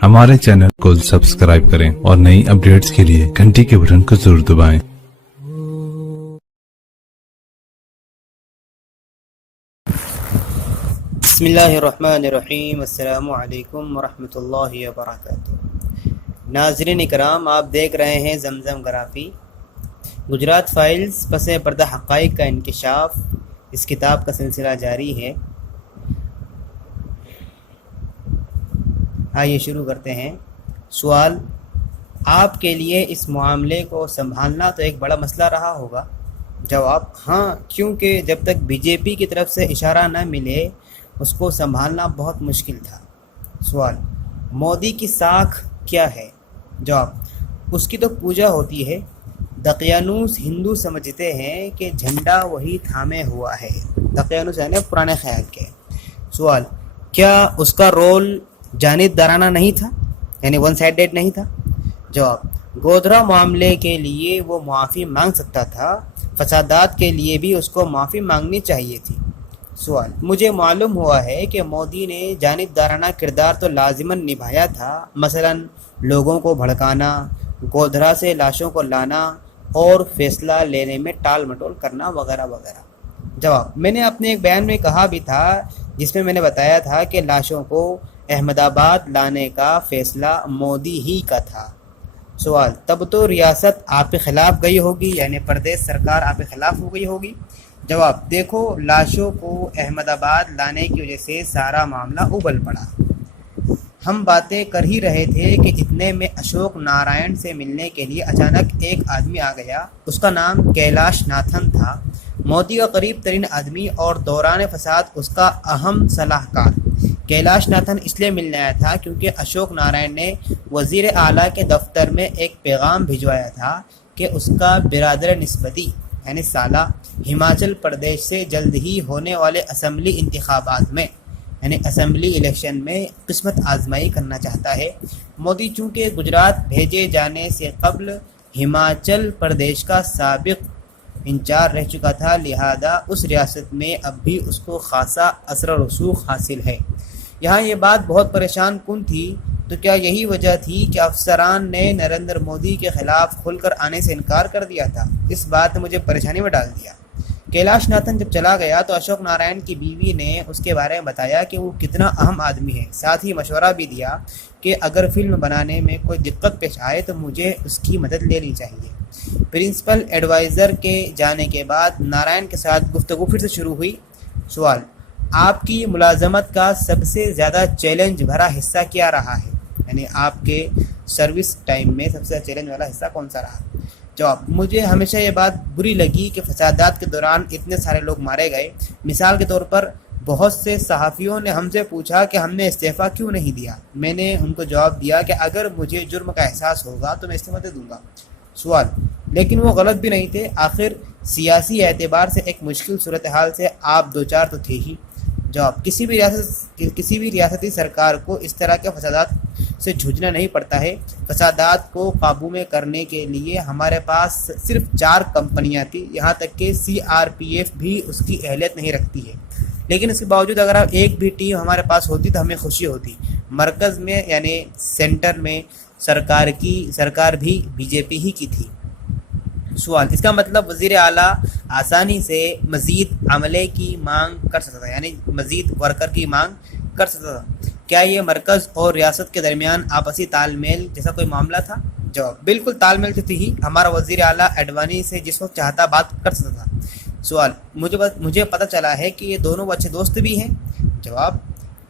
हमारे चैनल को सब्सक्राइब करें और नई अपडेट्स के लिए घंटी के बटन को जरूर दबाएं। बिस्मिल्लाहिर्रहमानिर्रहीम। अस्सलामु अलैकुम वरहमतुल्लाहि वबरकातुहू। नाज़रीन इकराम, आप देख रहे हैं ज़मज़म ग्राफी। गुजरात फाइल्स पस पर्दा हक़ाइक़ का इंकिशाफ, इस किताब का सिलसिला जारी है। आइए शुरू करते हैं। सवाल: आपके लिए इस मामले को संभालना तो एक बड़ा मसला रहा होगा। जवाब: हाँ, क्योंकि जब तक बीजेपी की तरफ से इशारा न मिले उसको संभालना बहुत मुश्किल था। सवाल: मोदी की साख क्या है? जवाब: उसकी तो पूजा होती है। दकियानूस हिंदू समझते हैं कि झंडा वही थामे हुआ है। दकियानूस यानी पुराने ख्याल के। सवाल: क्या उसका रोल जानिबदाराना नहीं था, यानी वन साइडेड नहीं था? जवाब: गोधरा मामले के लिए वो माफ़ी मांग सकता था, फसादात के लिए भी उसको माफ़ी मांगनी चाहिए थी। सवाल: मुझे मालूम हुआ है कि मोदी ने जानिबदाराना किरदार तो लाजिमन निभाया था, मसलन लोगों को भड़काना, गोधरा से लाशों को लाना और फैसला लेने में टाल मटोल करना वगैरह वगैरह। जवाब: मैंने अपने एक बयान में कहा भी था, जिसमें मैंने बताया था कि लाशों को अहमदाबाद लाने का फैसला मोदी ही का था। सवाल: तब तो रियासत आपके खिलाफ गई होगी, यानी प्रदेश सरकार आपके खिलाफ हो गई होगी। जवाब: देखो, लाशों को अहमदाबाद लाने की वजह से सारा मामला उबल पड़ा। हम बातें कर ही रहे थे कि इतने में अशोक नारायण से मिलने के लिए अचानक एक आदमी आ गया। उसका नाम कैलाश नाथन था, मोदी का करीब तरीन आदमी और दौरान फसाद उसका अहम सलाहकार। कैलाश नाथन इसलिए मिलने आया था क्योंकि अशोक नारायण ने वज़ीर आला के दफ्तर में एक पैगाम भिजवाया था कि उसका बिरादर निस्बती यानी साला हिमाचल प्रदेश से जल्द ही होने वाले असम्बली इंतखाबात में यानी असम्बली इलेक्शन में किस्मत आजमाई करना चाहता है। मोदी चूँकि गुजरात भेजे जाने से कबल हिमाचल प्रदेश का साबिक इंचार्ज रह चुका था, लिहाजा उस रियासत में अब भी उसको खासा असर रसूख हासिल है। यहाँ ये बात बहुत परेशान कुन थी, तो क्या यही वजह थी कि अफसरान ने नरेंद्र मोदी के ख़िलाफ़ खुलकर आने से इनकार कर दिया था? इस बात ने मुझे परेशानी में डाल दिया। कैलाश नाथन जब चला गया तो अशोक नारायण की बीवी ने उसके बारे में बताया कि वो कितना अहम आदमी है। साथ ही मशवरा भी दिया कि अगर फिल्म बनाने में कोई दिक्कत पेश आए तो मुझे उसकी मदद लेनी चाहिए। प्रिंसिपल एडवाइज़र के जाने के बाद नारायण के साथ गुफ्तगू फिर से शुरू हुई। सवाल: आपकी मुलाजमत का सबसे ज़्यादा चैलेंज भरा हिस्सा क्या रहा है, यानी आपके सर्विस टाइम में सबसे ज़्यादा चैलेंज वाला हिस्सा कौन सा रहा? जवाब: मुझे हमेशा ये बात बुरी लगी कि फसादात के दौरान इतने सारे लोग मारे गए। मिसाल के तौर पर बहुत से सहाफ़ियों ने हमसे पूछा कि हमने इस्तीफ़ा क्यों नहीं दिया। मैंने उनको जवाब दिया कि अगर मुझे जुर्म का एहसास होगा तो मैं इस्तीफ़ा दे दूँगा। सवाल: लेकिन वो गलत भी नहीं थे, आखिर सियासी एतबार से एक मुश्किल सूरत हाल से आप दो चार तो थे ही। जवाब: किसी भी रियासती सरकार को इस तरह के फसादात से जूझना नहीं पड़ता है। फसादात को काबू में करने के लिए हमारे पास सिर्फ 4 कंपनियां थी, यहाँ तक कि CRPF भी उसकी अहलियत नहीं रखती है। लेकिन इसके बावजूद अगर आप एक भी टीम हमारे पास होती तो हमें खुशी होती। मरकज़ में यानी सेंटर में सरकार भी बीजेपी ही की थी। सवाल: इसका मतलब वज़ीर आला आसानी से मज़ीद अमले की मांग कर सकता था, यानी मज़ीद वर्कर की मांग कर सकता था। क्या ये मरकज़ और रियासत के दरमियान आपसी तालमेल जैसा कोई मामला था? जवाब: बिल्कुल तालमेल तो थी ही। हमारा वज़ीर आला एडवानी से जिस वक्त चाहता बात कर सकता था। सवाल: मुझे पता चला है कि ये दोनों अच्छे दोस्त भी हैं। जवाब: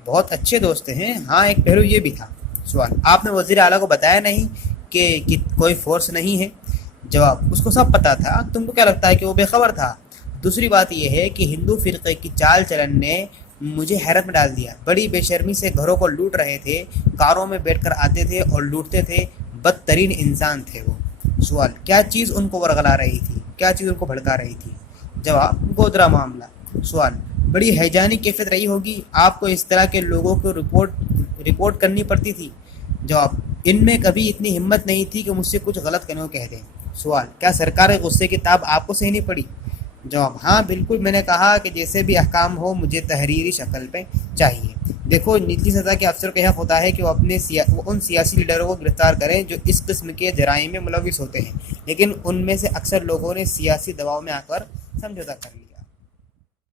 बहुत अच्छे दोस्त हैं, हाँ, एक पहलू ये भी था। सवाल: आपने वज़ीर आला को बताया नहीं कि कोई फोर्स नहीं है? जवाब: उसको सब पता था, तुमको क्या लगता है कि वो बेखबर था? दूसरी बात यह है कि हिंदू फ़िरक़े की चाल चलन ने मुझे हैरत में डाल दिया। बड़ी बेशर्मी से घरों को लूट रहे थे, कारों में बैठकर आते थे और लूटते थे। बदतरीन इंसान थे वो। सवाल: क्या चीज़ उनको वरगला रही थी, क्या चीज़ उनको भड़का रही थी? जवाब: गोधरा मामला। सवाल: बड़ी हैजानी कैफियत रही होगी, आपको इस तरह के लोगों को रिपोर्ट करनी पड़ती थी। जवाब: इनमें कभी इतनी हिम्मत नहीं थी कि मुझसे कुछ गलत कहने को कह दें। सवाल: क्या सरकार के गुस्से की ताब आपको सहनी पड़ी? जवाब: हाँ बिल्कुल, मैंने कहा कि जैसे भी अहकाम हो मुझे तहरीरी शक्ल पे चाहिए। دیکھو نچلی سطح کے افسر کا یہ حق ہوتا ہے کہ وہ وہ ان سیاسی لیڈروں کو گرفتار کریں جو اس قسم کے جرائم میں ملوث ہوتے ہیں، لیکن ان میں سے اکثر لوگوں نے سیاسی دباؤ میں آ کر سمجھوتہ کر لیا۔